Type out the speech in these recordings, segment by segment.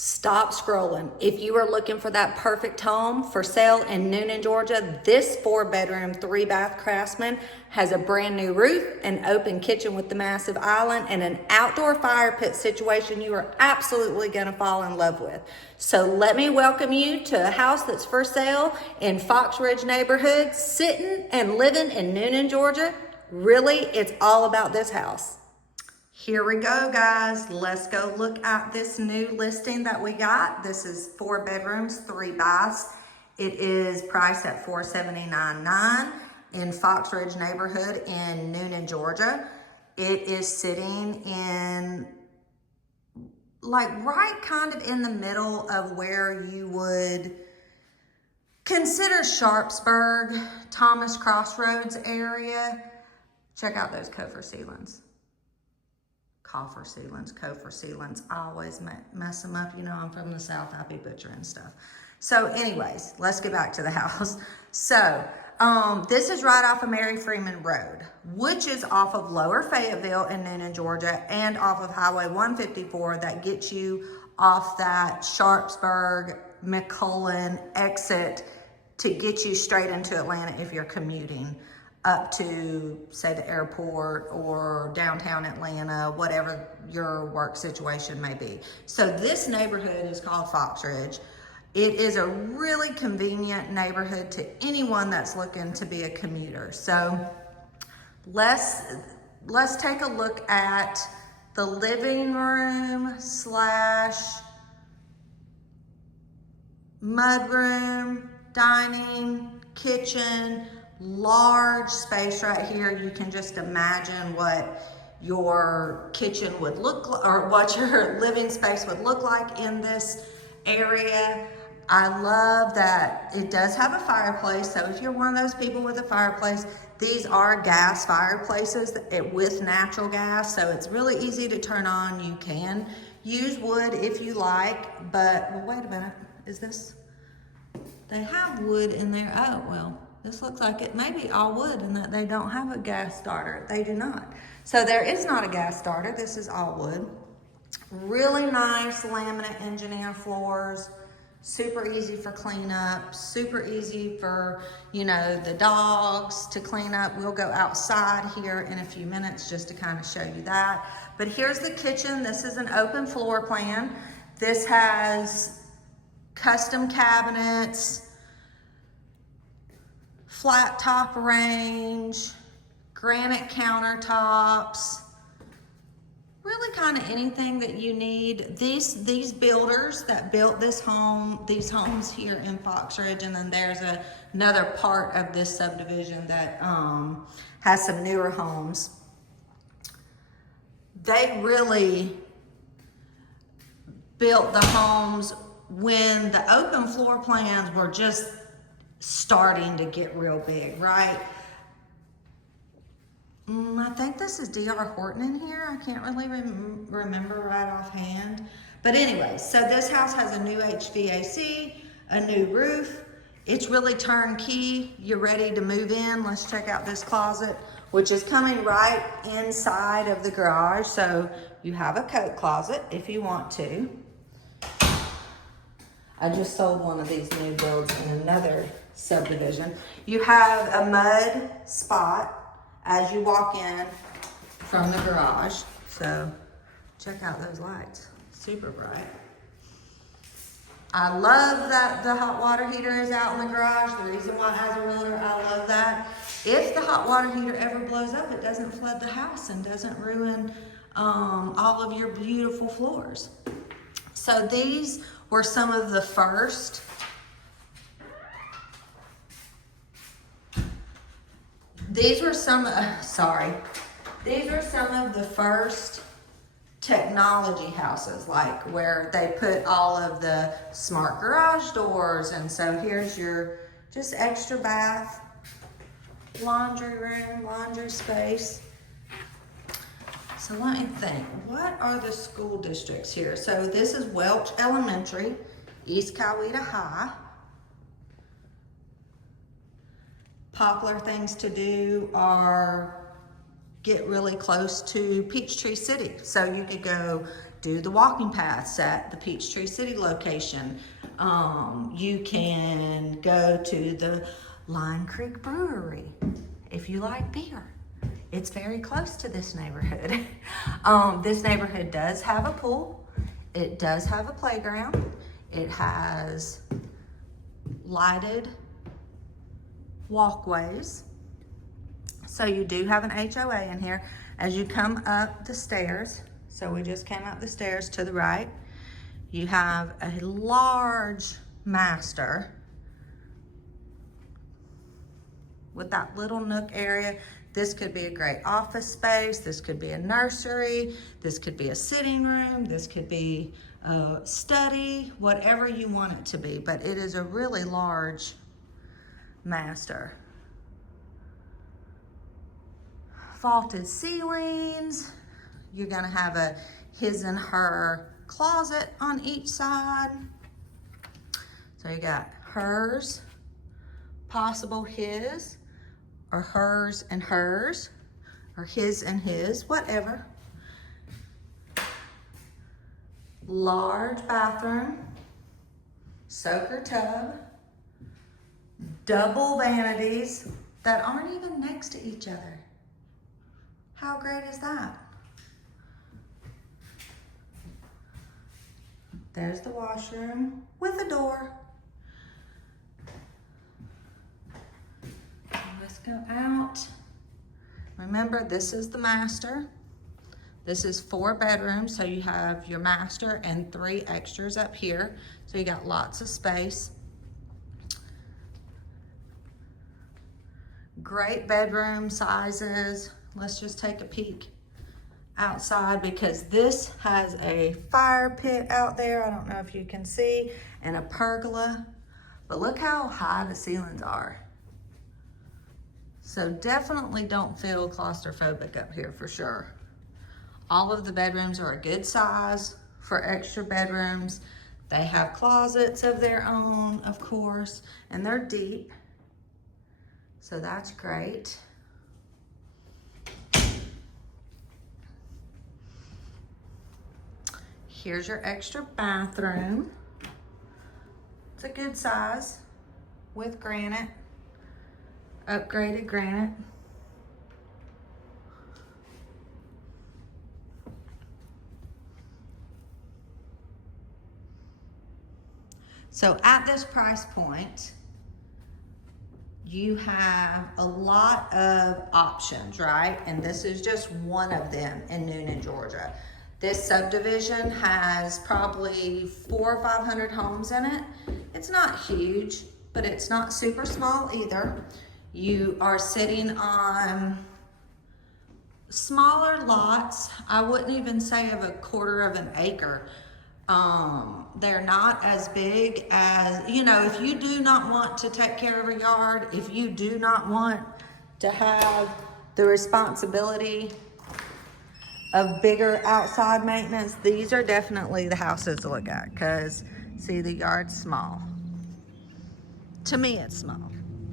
Stop scrolling. If you are looking for that perfect home for sale in Newnan, Georgia, this 4-bedroom, 3-bath Craftsman has a brand new roof, an open kitchen with the massive island, and an outdoor fire pit situation you are absolutely gonna fall in love with. So let me welcome you to a house that's for sale in Fox Ridge neighborhood, sitting and living in Newnan, Georgia. Really, it's all about this house. Here we go, guys. Let's go look at this new listing that we got. This is 4 bedrooms, 3 baths. It is priced at $479,900 in Fox Ridge neighborhood in Newnan, Georgia. It is sitting in like right kind of in the middle of where you would consider Sharpsburg, Thomas Crossroads area. Check out those coffer ceilings. Coffer ceilings. I always mess them up. You know, I'm from the South. I be butchering stuff. So anyways, let's get back to the house. So this is right off of Mary Freeman Road, which is off of Lower Fayetteville in Newnan, Georgia, and off of Highway 154 that gets you off that Sharpsburg, McCullen exit to get you straight into Atlanta if you're commuting up to, say, the airport or downtown Atlanta, whatever your work situation may be. So this neighborhood is called Fox Ridge. It is a really convenient neighborhood to anyone that's looking to be a commuter. So let's take a look at the living room slash mudroom, dining, kitchen. Large space right here. You can just imagine what your kitchen would look like, or what your living space would look like in this area. I love that it does have a fireplace. So if you're one of those people with a fireplace, these are gas fireplaces with natural gas. So it's really easy to turn on. You can use wood if you like, but well, wait a minute. Is this? They have wood in there. Oh, well. This looks like it may be all wood and that they don't have a gas starter. They do not. So there is not a gas starter. This is all wood. Really nice laminate engineer floors. Super easy for cleanup. Super easy for, you know, the dogs to clean up. We'll go outside here in a few minutes just to kind of show you that. But here's the kitchen. This is an open floor plan. This has custom cabinets, flat top range, granite countertops, really kind of anything that you need. These builders that built these homes here in Fox Ridge, and then there's another part of this subdivision that has some newer homes. They really built the homes when the open floor plans were just starting to get real big, right? I think this is D.R. Horton in here. I can't really remember right offhand. But anyway, so this house has a new HVAC, a new roof. It's really turnkey. You're ready to move in. Let's check out this closet, which is coming right inside of the garage. So you have a coat closet if you want to. I just sold one of these new builds in another subdivision. You have a mud spot as you walk in from the garage. So check out those lights, super bright. I love that the hot water heater is out in the garage. The reason why it has a realtor, I love that. If the hot water heater ever blows up, it doesn't flood the house and doesn't ruin all of your beautiful floors. So these were some of the first These were some of the first technology houses, like where they put all of the smart garage doors. And so here's your just extra bath, laundry room, laundry space. So let me think, what are the school districts here? So this is Welch Elementary, East Coweta High. Popular things to do are get really close to Peachtree City. So you could go do the walking paths at the Peachtree City location. You can go to the Line Creek Brewery if you like beer. It's very close to this neighborhood. This neighborhood does have a pool. It does have a playground. It has lighted walkways. So you do have an HOA in here. As you come up the stairs, so we just came up the stairs to the right, you have a large master with that little nook area. This could be a great office space. This could be a nursery. This could be a sitting room. This could be a study, whatever you want it to be. But it is a really large master. Vaulted ceilings. You're gonna have a his and her closet on each side. So you got hers, possible his, or hers and hers, or his and his, whatever. Large bathroom, soaker tub, double vanities that aren't even next to each other. How great is that? There's the washroom with a door. Let's go out. Remember, this is the master. This is 4 bedrooms, so you have your master and 3 extras up here. So you got lots of space. Great bedroom sizes. Let's just take a peek outside because this has a fire pit out there. I don't know if you can see, and a pergola, but look how high the ceilings are. So definitely don't feel claustrophobic up here for sure. All of the bedrooms are a good size for extra bedrooms. They have closets of their own, of course, and they're deep. So that's great. Here's your extra bathroom. It's a good size with granite, upgraded granite. So at this price point, you have a lot of options, right? And this is just one of them in Newnan, Georgia. This subdivision has probably 400 or 500 homes in it. It's not huge, but it's not super small either. You are sitting on smaller lots. I wouldn't even say of a quarter of an acre. They're not as big as, you know, if you do not want to take care of a yard, if you do not want to have the responsibility of bigger outside maintenance, these are definitely the houses to look at because, see, the yard's small. To me, it's small.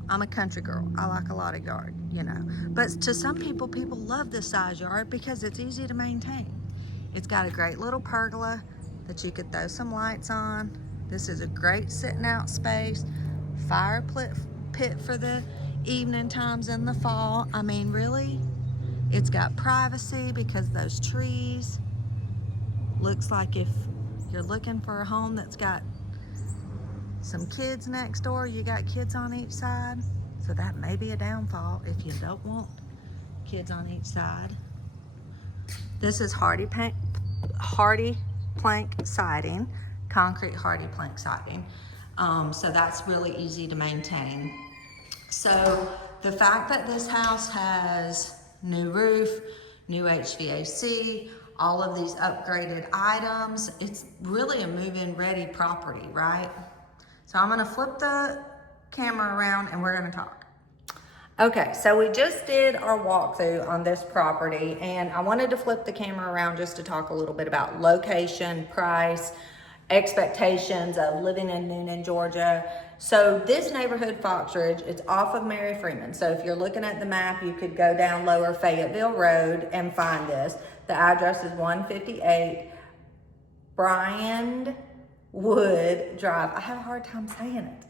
I'm a country girl. I like a lot of yard, you know. But to some people, people love this size yard because it's easy to maintain. It's got a great little pergola that you could throw some lights on. This is a great sitting out space. Fire pit for the evening times in the fall. I mean, really, it's got privacy because those trees. Looks like if you're looking for a home that's got some kids next door, you got kids on each side. So that may be a downfall if you don't want kids on each side. This is hardy plank siding, concrete hardy plank siding. So that's really easy to maintain. So the fact that this house has new roof, new HVAC, all of these upgraded items, it's really a move-in ready property, right? So I'm gonna flip the camera around and we're gonna talk. Okay, so we just did our walkthrough on this property and I wanted to flip the camera around just to talk a little bit about location, price, expectations of living in Newnan, Georgia. So this neighborhood, Fox Ridge, it's off of Mary Freeman. So if you're looking at the map, you could go down Lower Fayetteville Road and find this. The address is 158 Brianwood Drive. I have a hard time saying it.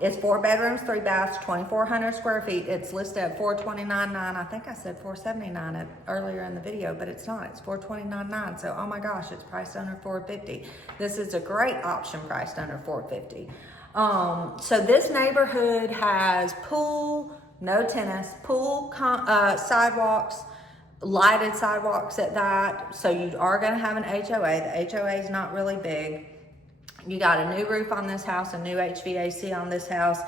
It's 4 bedrooms, 3 baths, 2,400 square feet. It's listed at $429,900. I think I said $479 earlier in the video, but it's not. It's $429,900. So, oh my gosh, it's priced under $450. This is a great option priced under $450. So this neighborhood has pool, no tennis, pool, sidewalks, lighted sidewalks at that. So you are going to have an HOA. The HOA is not really big. You got a new roof on this house, a new HVAC on this house.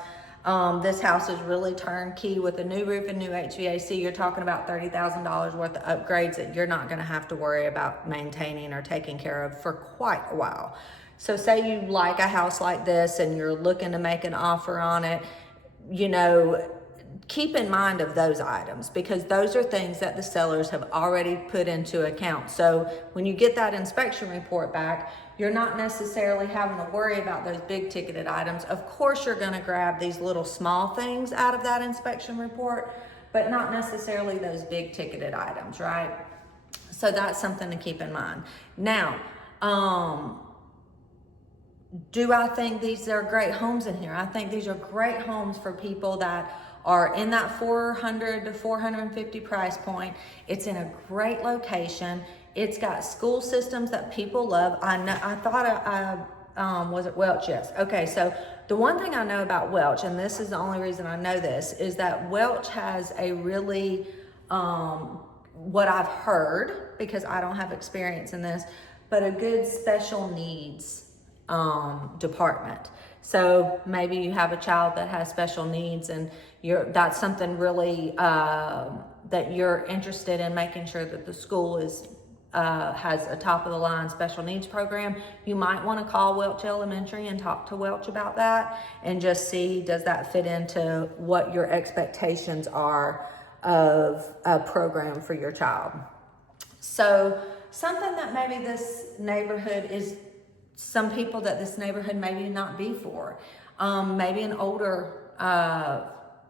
This house is really turnkey with a new roof and new HVAC. You're talking about $30,000 worth of upgrades that you're not going to have to worry about maintaining or taking care of for quite a while. So say you like a house like this and you're looking to make an offer on it, you know, keep in mind of those items, because those are things that the sellers have already put into account. So when you get that inspection report back, you're not necessarily having to worry about those big ticketed items. Of course, you're going to grab these little small things out of that inspection report, but not necessarily those big ticketed items, right? So that's something to keep in mind. Now, do I think these are great homes in here? I think these are great homes for people that are in that 400 to 450 price point. It's in a great location. It's got school systems that people love. Was it Welch? Yes. Okay, so the one thing I know about Welch, and this is the only reason I know this, is that Welch has a really, what I've heard, because I don't have experience in this, but a good special needs department. So maybe you have a child that has special needs and that's something really that you're interested in, making sure that the school has a top of the line special needs program. You might want to call Welch Elementary and talk to Welch about that and just see, does that fit into what your expectations are of a program for your child. So something that maybe this neighborhood is, some people that this neighborhood maybe not be for. Maybe an older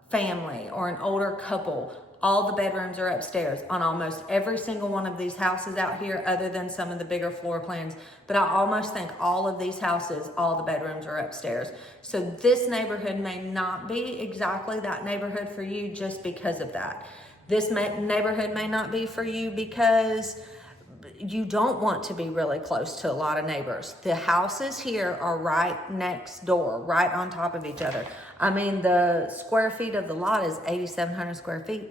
family or an older couple. All the bedrooms are upstairs on almost every single one of these houses out here, other than some of the bigger floor plans. But I almost think all of these houses, all the bedrooms are upstairs. So this neighborhood may not be exactly that neighborhood for you just because of that. This neighborhood may not be for you because you don't want to be really close to a lot of neighbors. The houses here are right next door, right on top of each other. I mean, the square feet of the lot is 8,700 square feet.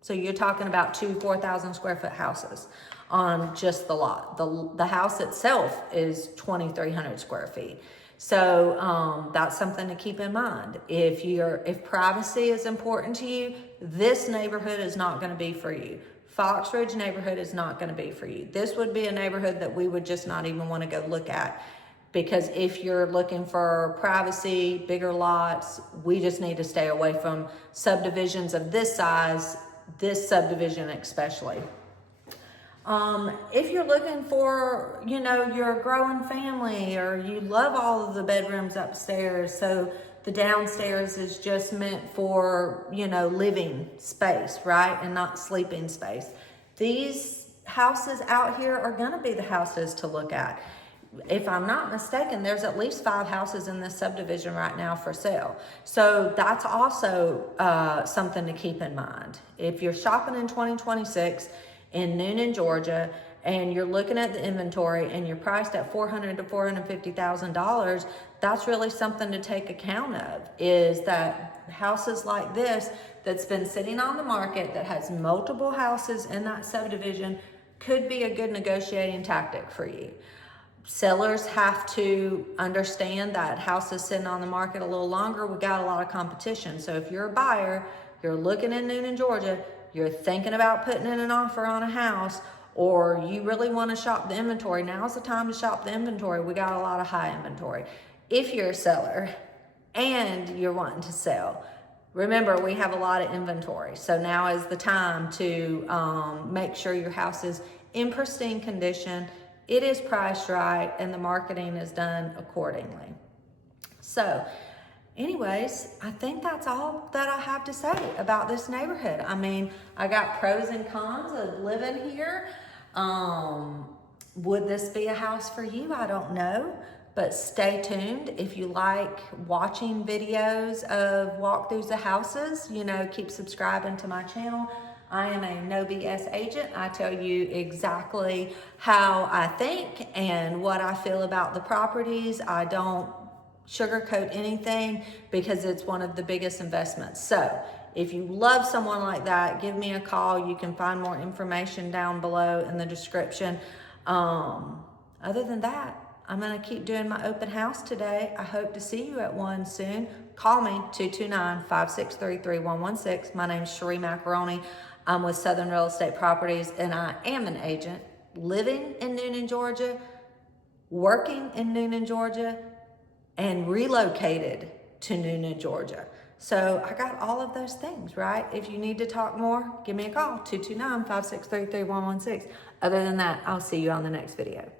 So you're talking about 4,000 square foot houses on just the lot. The house itself is 2,300 square feet. So that's something to keep in mind. If privacy is important to you, this neighborhood is not going to be for you. Fox Ridge neighborhood is not going to be for you. This would be a neighborhood that we would just not even want to go look at, because if you're looking for privacy, bigger lots, we just need to stay away from subdivisions of this size, this subdivision especially. If you're looking for, you're a growing family, or you love all of the bedrooms upstairs, so the downstairs is just meant for, living space, right? And not sleeping space. These houses out here are gonna be the houses to look at. If I'm not mistaken, there's at least 5 houses in this subdivision right now for sale. So that's also something to keep in mind. If you're shopping in 2026 in Newnan, Georgia, and you're looking at the inventory and you're priced at $400,000 to $450,000, that's really something to take account of, is that houses like this that's been sitting on the market, that has multiple houses in that subdivision, could be a good negotiating tactic for you. Sellers have to understand that houses sitting on the market a little longer, we got a lot of competition. So if you're a buyer, you're looking in Newnan, Georgia, you're thinking about putting in an offer on a house, or you really want to shop the inventory, now's the time to shop the inventory. We got a lot of high inventory. If you're a seller and you're wanting to sell, remember, we have a lot of inventory. So now is the time to make sure your house is in pristine condition, it is priced right, and the marketing is done accordingly. So anyways, I think that's all that I have to say about this neighborhood. I mean, I got pros and cons of living here. would this be a house for you? I don't know, but stay tuned. If you like watching videos of walkthroughs of houses, you know, keep subscribing to my channel. I am a no BS agent. I tell you exactly how I think and what I feel about the properties. I don't sugarcoat anything because it's one of the biggest investments. So if you love someone like that, give me a call. You can find more information down below in the description. Other than that, I'm gonna keep doing my open house today. I hope to see you at one soon. Call me, 229-563-3116. My name's Sheree Macaroni. I'm with Southern Real Estate Properties, and I am an agent living in Newnan, Georgia, working in Newnan, Georgia, and relocated to Newnan, Georgia. So I got all of those things, right? If you need to talk more, give me a call, 229-563-3116. Other than that, I'll see you on the next video.